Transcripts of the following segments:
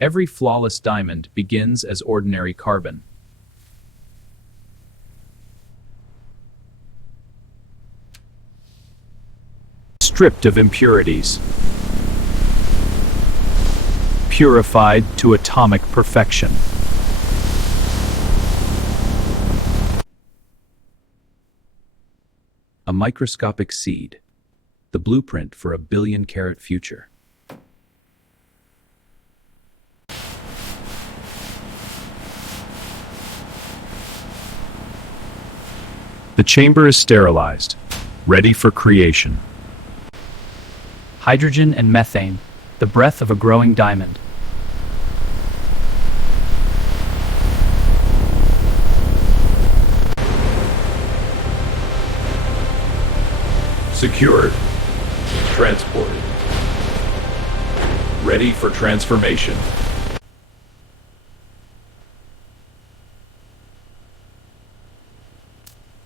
Every flawless diamond begins as ordinary carbon. Stripped of impurities. Purified to atomic perfection. A microscopic seed, the blueprint for a billion-carat future. The chamber is sterilized, ready for creation. Hydrogen and methane, the breath of a growing diamond. Secured. Transported. Ready for transformation.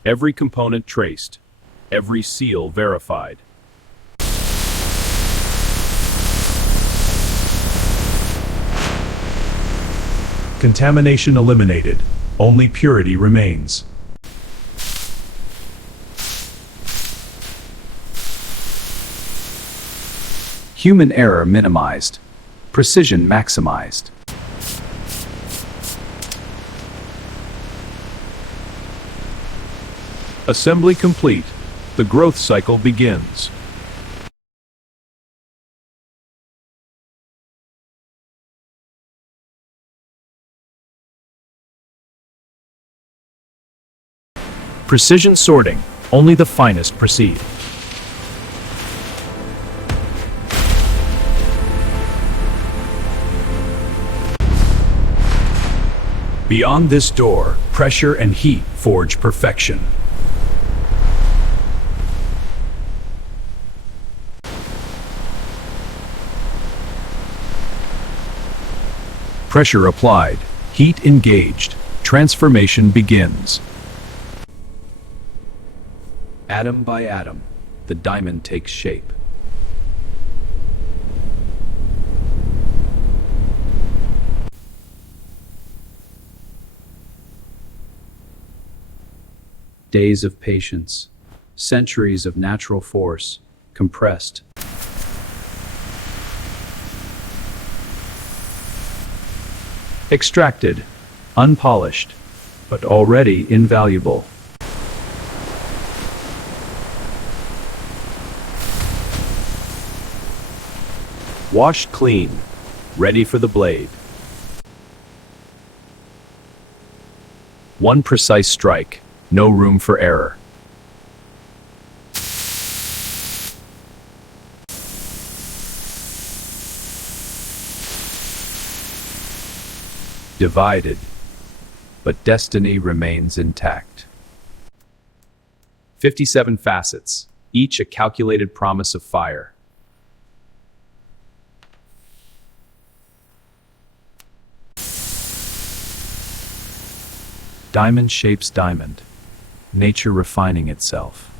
Every component traced, every seal verified. Contamination eliminated. Only purity remains. Human error minimized. Precision maximized. Assembly complete. The growth cycle begins. Precision sorting. Only the finest proceed. Beyond this door, pressure and heat forge perfection. Pressure applied, heat engaged, transformation begins. Atom by atom, the diamond takes shape. Days of patience, centuries of natural force, compressed. Extracted, unpolished, but already invaluable. Washed clean, ready for the blade. One precise strike, no room for error. Divided, but destiny remains intact. 57 facets, each a calculated promise of fire. Diamond shapes diamond, nature refining itself.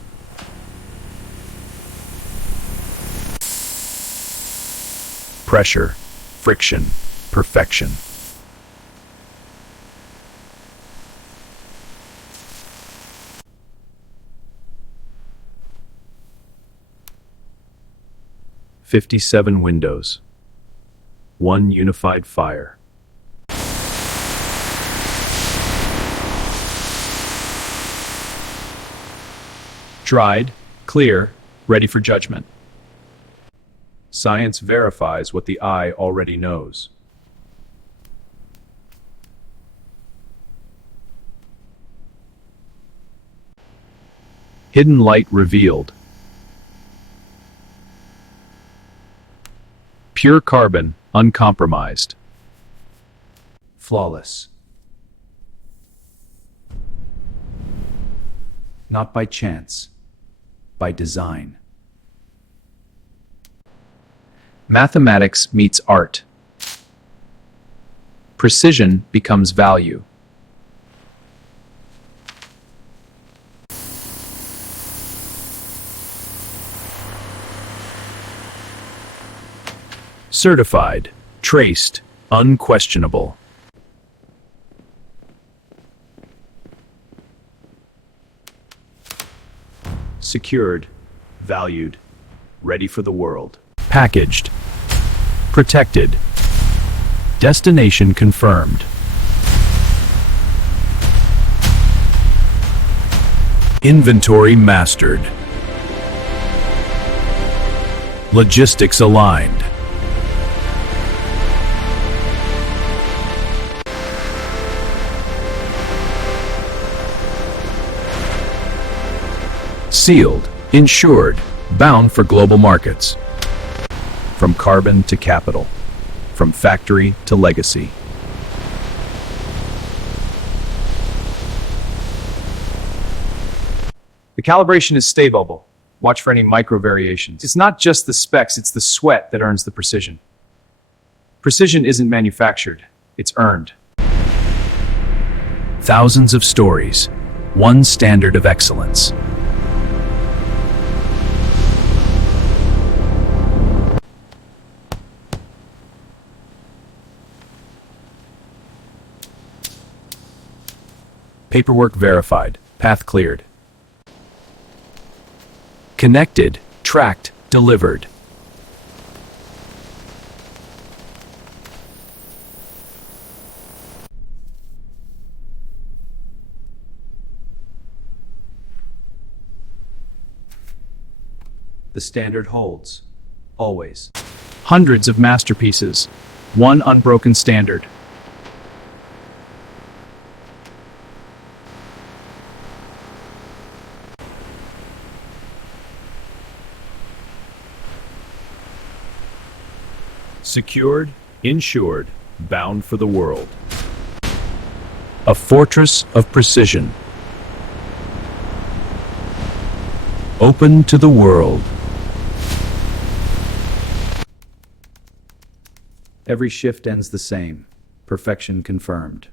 Pressure, friction, perfection. "57 windows, one unified fire." Dried, clear, ready for judgment. Science verifies what the eye already knows. Hidden light revealed. Pure carbon, uncompromised. Flawless. Not by chance, by design. Mathematics meets art. Precision becomes value. Certified, traced, unquestionable. Secured, valued, ready for the world. Packaged, protected, destination confirmed. Inventory mastered. Logistics aligned. Sealed, insured, bound for global markets. From carbon to capital, from factory to legacy. The calibration is stable. Watch for any micro variations. It's not just the specs, it's the sweat that earns the precision. Precision isn't manufactured, it's earned. Thousands of stories, one standard of excellence. Paperwork verified, path cleared. Connected, tracked, delivered. The standard holds, always. Hundreds of masterpieces, one unbroken standard. Secured, insured, bound for the world. A fortress of precision. Open to the world. Every shift ends the same. Perfection confirmed.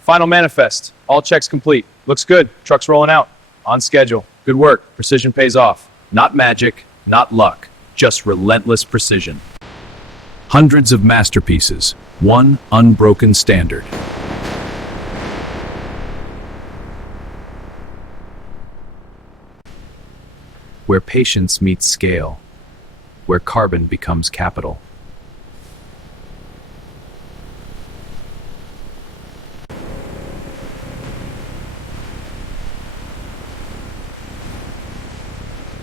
Final manifest. All checks complete. Looks good. Truck's rolling out. On schedule. Good work. Precision pays off. Not magic, not luck, just relentless precision. Hundreds of masterpieces, one unbroken standard. Where patience meets scale, where carbon becomes capital.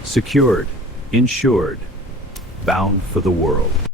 Secured, insured, bound for the world.